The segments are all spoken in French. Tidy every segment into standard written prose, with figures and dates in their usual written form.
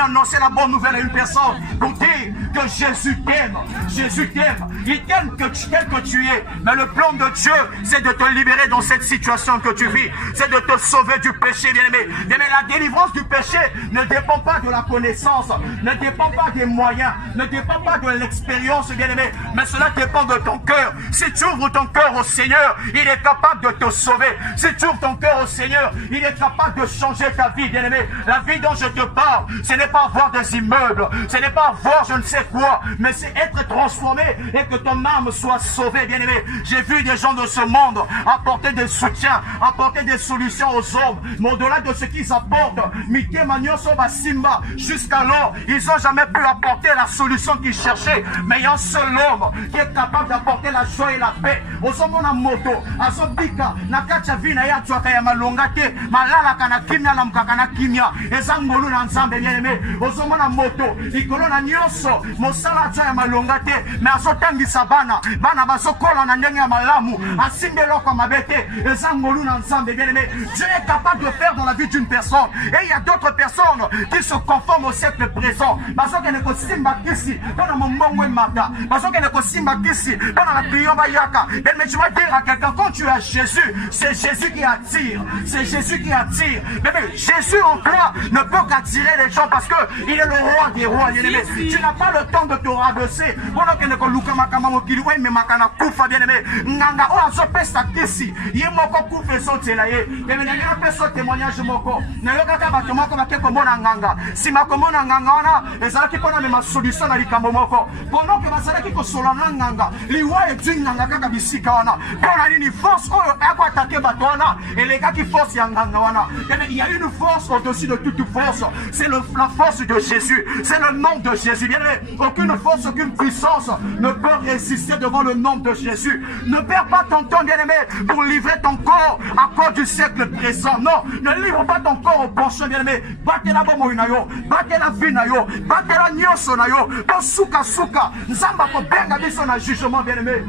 annoncer la bonne nouvelle à une personne pour dire que Jésus t'aime. Jésus t'aime. Il t'aime tel que tu es. Mais le plan de Dieu, c'est de te libérer dans cette situation que tu vis. C'est de te sauver du péché, bien-aimé. Mais la délivrance du péché ne dépend pas de la connaissance, ne dépend pas des moyens, ne dépend pas de l'expérience, bien-aimé. Mais cela dépend de ton cœur. Si tu ouvres ton cœur au Seigneur, il est capable de te sauver. Si tu ouvres ton cœur au Seigneur, il est capable de changer ta vie, bien-aimé. La vie dont je te parle, ce n'est pas avoir des immeubles, ce n'est pas avoir je ne sais quoi, mais c'est être transformé et que ton âme soit sauvée, bien-aimé. J'ai vu des gens de ce monde apporter des soutiens, apporter des solutions aux hommes, mais au-delà de ce qu'ils apportent, Mike Manioso Basimba, jusqu'alors, ils n'ont jamais pu apporter la solution qu'ils cherchaient. Mais il y a un seul homme qui est capable d'apporter la joie et la paix. Osomona moto, azobika, nakacha vina ya tuaka ya malongate, malala kana kimia na mkakana kimia, ezangolu na nzambe bien-aimé. Osomona moto, ikolo na nyonso, mosala ya malongate, mais azotangisa bana basokola na ndenge ya malamu, asimbe loko mabete, ezangolu na nzambe bien-aimé. Dieu est capable de faire dans la vie d'une personne. Et il y a d'autres personnes qui se conforment au siècle présent. Parce que ne kosimba kisi, dans la mongo mata, parce que ne kosimba kisi, dans la prière bayaka. Mais tu vas dire à quelqu'un, quand tu as Jésus, c'est Jésus qui attire. C'est Jésus qui attire. Mais Jésus en toi ne peut qu'attirer les gens parce qu'il est le roi des rois. Tu n'as pas le temps de te rabaisser. Pendant que ne koluka makama mokili, ouais, mais makana kufa bien aimé. Nganga o azope sa kisi. Yemoko kufa sotela ye. Mais il y a un peu ce témoignage moko. Nayokaka bato moko bakeko mona nganga. Si makomona nganga wana, ezalaki pona ma solution na likambo moko. Pendant que bazalaki ko solana nganga, liwa e ding nganga kaka bisika wana. Pona nini force oyo eko attaquer bato wana, et les gars qui force ya nganga wana. Il y a une force au-dessus de toute force. C'est la force de Jésus. C'est le nom de Jésus. Bien aimé, aucune force, aucune puissance ne peut résister devant le nom de Jésus. Ne perds pas ton temps, bien aimé, pour livrer ton corps à cause du siècle présent. Non, ne livre pas ton corps au penchant, bien aimé. Battez la bombe na yo, battez la vie na yo, battez la nyonso na yo. To suka suka, nzamba ko benga biso na jugement, bien aimé.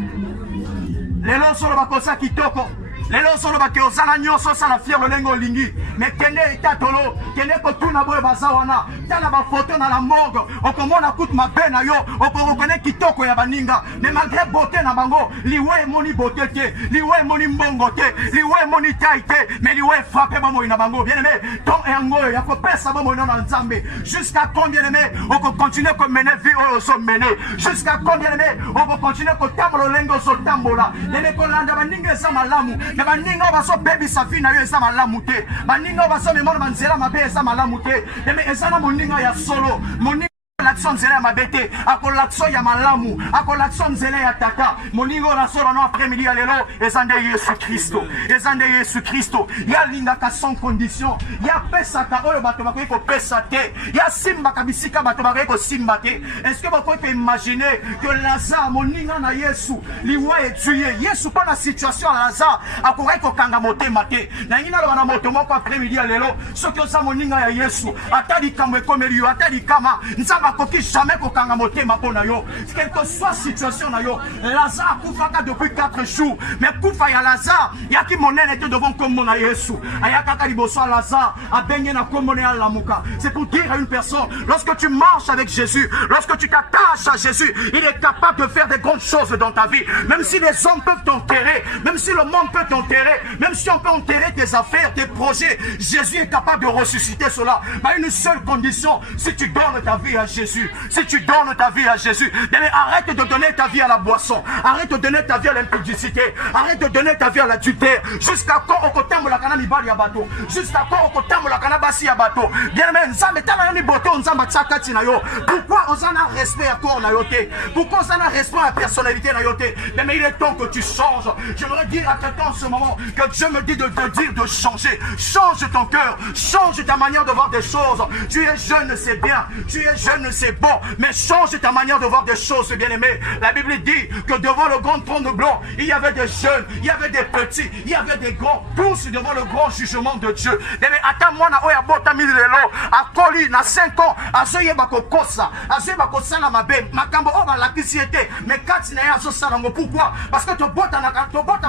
Lelo solo bakosa kitoko. Lelo solo bake osala nyonso sala fier lolengo lingi. Mais kende itatolo, kende kotuna boye bazawana. Tala ba photo na la morgue, okomona kut mabe na yo, okorokone kitoko ya baninga. Mais malgré beauté na bango, liwe moni beauté te, liwe moni mbongo te, liwe moni taille te, mais liwe frappé bamo na bango. Bien aimé, ton engo ya ko pesa bamo na nzambe. Jusqu'à quand bien aimé, on peut continuer comme mener vie au so mener. Jusqu'à quand bien aimé, on peut continuer ko tambo lengo so tambola. Les kolanda baninga sa malamu. Baninga baso baby sa vie na yo esa malamu te. Baninga baso me mona manzela mabe esa malamu te. Mais esa na moninga ya solo. Moninga l'action nzela ya mabete, ako l'action ya malamu, ako l'action nzela ya tata. Moningo na solo no après-midi ya lelo, ezande Yesu Kristo. Ezande Yesu Kristo. Ya lingaka sans condition. Ya pesa ka oyo bato bakoki ko pesa te. Ya simba ka bisika bato bakoki ko simba te. Est-ce que bakoki imaginer que Lazare moninga na Yesu, liwa est tué. Yesu pas na situation à Lazare, akoki ko kanga motema te. Na ngina lo na moto moko après-midi ya lelo, soki osa moninga ya Yesu, atali kamwe komeli yo, atali kama nzamba koki jamais kokanga motema pona yo. Quelle que soit situation na yo, Lazare koufaka depuis 4 jours. Mais koufa ya Lazare, yaki monene était devant comme mon Yesu. Ayaka liboso Lazare, a baigné na comme à lamuka. C'est pour dire à une personne, lorsque tu marches avec Jésus, lorsque tu t'attaches à Jésus, il est capable de faire des grandes choses dans ta vie. Même si les hommes peuvent t'enterrer, même si le monde peut t'enterrer, même si on peut enterrer tes affaires, tes projets, Jésus est capable de ressusciter cela. À une seule condition, si tu donnes ta vie à Jésus. Si tu donnes ta vie à Jésus, arrête de donner ta vie à la boisson, arrête de donner ta vie à l'impudicité, arrête de donner ta vie à l'adultère. Jusqu'à quand on kotambo la kana mibali ya bato, jusqu'à quand on kotambo la kana basi ya bato. Bien aimé, nzambe tala ni boto nzamba tsakati na yo. Pourquoi on a respect à corps na yote? Pourquoi on a respect à la personnalité na yote? Mais il est temps que tu changes. J'aimerais dire à quelqu'un en ce moment que Dieu me dit de te dire de changer. Change ton cœur, change ta manière de voir des choses. Tu es jeune, c'est bien. Tu es jeune, c'est bon, mais change ta manière de voir des choses, bien-aimé. La Bible dit que devant le grand trône blanc, il y avait des jeunes, il y avait des petits, il y avait des grands, tous devant le grand jugement de Dieu. Mais attends-moi, na oya bota mi lelo, akoli na 5 ans, azoye bako kosa, azoye bako sala mabe, makambo oba la kisiete, mais kati na ya zo salango. Pourquoi? Parce que to bota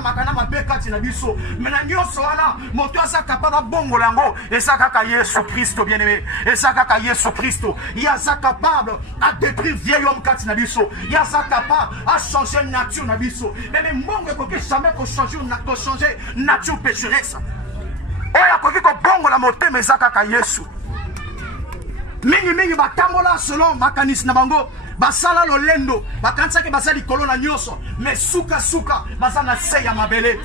makana mabe kati na biso. Mais na nyoso wana, moto asa capable bongo lango, et ça kaka Yesu Christo, bien-aimé, et ça kaka Yesu Christo. Il y a ça capable à détruire vieil homme kati na biso. Il y a ça capable à changer nature na biso. Mais mongo ko jamais ko changer nature pécheresse. Oya koki ko bongo la motema ezaka ka Yesu. Mingi batambola selon makanisi na bango. Basala lolendo, bakanisa ke basali kolo na nyoso, mais suka basana se ya mabele.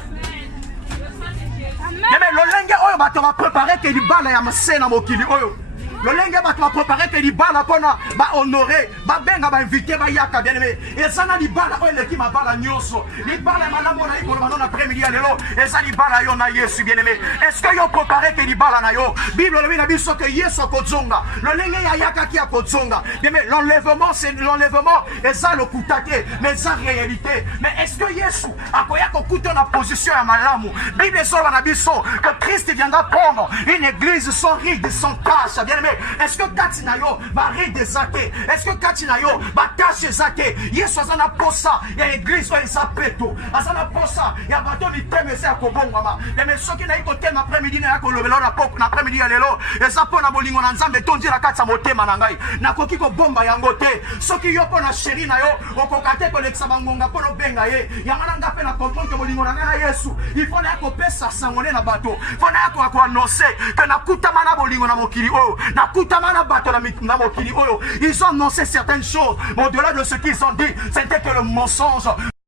Mais lolenge oyo bato ba préparer ke libala ya masena mokili oyo. Lolenge bato ba préparer ke libala pona ba honorer, ba benga ba inviter ba yaka bien-aimé. Et ça na libala oyo leki mabala nyoso. Libala malamu na iko na après-midi ya lelo, et ça libala yo na Yesu bien-aimé. Est-ce que yo préparer ke libala na yo? Bible le na biso ke Yesu kozonga. Lolenge ya yaka ki akozonga. Mais l'enlèvement c'est l'enlèvement et ça le kutake, mais ça réalité. Mais est-ce que Yesu akoya ko kuta na position ya malamu? Bible so na biso que Christ viendra prendre une église sans ride, sans tache, bien-aimé. Est-ce que Katinayo va rire des athées? Est-ce que Katinayo va tâcher des athées? Yesu azana posa, il y a l'église où il s'appelle tout. Azana posa, il y a bateau qui t'aime et c'est à Kobongama. Mais ceux qui n'ont pas thème après-midi, n'a pas le après-midi à l'élo, et ça peut n'avoir l'ingon ensemble, et ton dire la katsa moté manangai. N'a pas qui bomba yangote. Ceux qui ont pas la chérie na yo, au kokate ko l'exabangonga pour le bengaye. Yamananga pe na comprendre que l'ingon na Yesu. Il faut n'a pas pesa sangone na bateau. Il faut n'a pas annoncer que na kutamana bolingo na mokili oh. Ils ont annoncé certaines choses, mais au-delà de ce qu'ils ont dit, c'était que le mensonge.